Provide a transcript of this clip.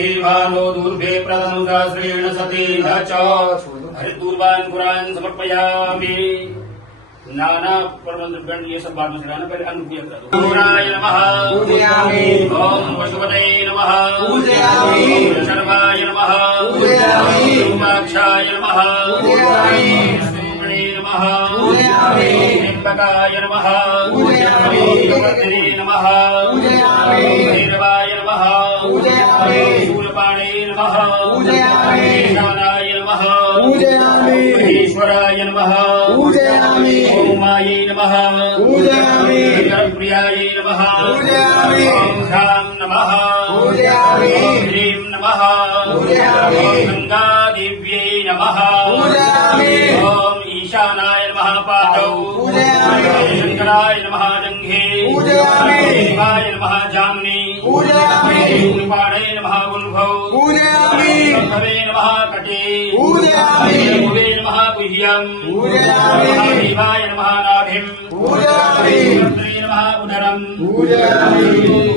भानो दूर्भे प्रथम सहस्रेण सती च हरिदूर्वान् पुरान् समर्पयामि। नाना परमद्रव्याणि ये सब बाद में चढ़ाना, पहले अन्न पूजा करा दो। पूर्णाय नमः पूजयामि। ओम पशुपतये नमः पूजयामि। ओम शर्वाय नमः पूजयामि। रूपाक्षाय नमः पूजयामि। स्तूपणे नमः पूजयामि। त्र्यम्बकाय नमः पूजयामि। वर्धिने नमः पूजयामि। भैरवाय नमः पूजयामि। शूलपाणे नमः पूजयामि। ईशानाय नमः पूजयामि। ईश्वराय नमः पूजयामि। ओमायै नमः पूजयामि। प्रियायै नमः पूजयामि। ओम ह्रां नमः पूजयामि। ओम ह्रीं नमः पूजयामि। ओम गंगादेव्यै नमः पूजयामि। ओम ईशानाय नमः पादौ पूजयामि। शंकराय नमः जंघे पूजयामि। शिवाय नमः जाम्ने पूजयामि। शूलपाणे नमः गुल्भौ पूजयामि। शम्भवे नमः कटे पूजयामि। शम्भवे नमः गुह्यम् पूजयामि। महादेवाय नमः नाभिम् पूजयामि। भद्रे नमः उदरम् पूजयामि।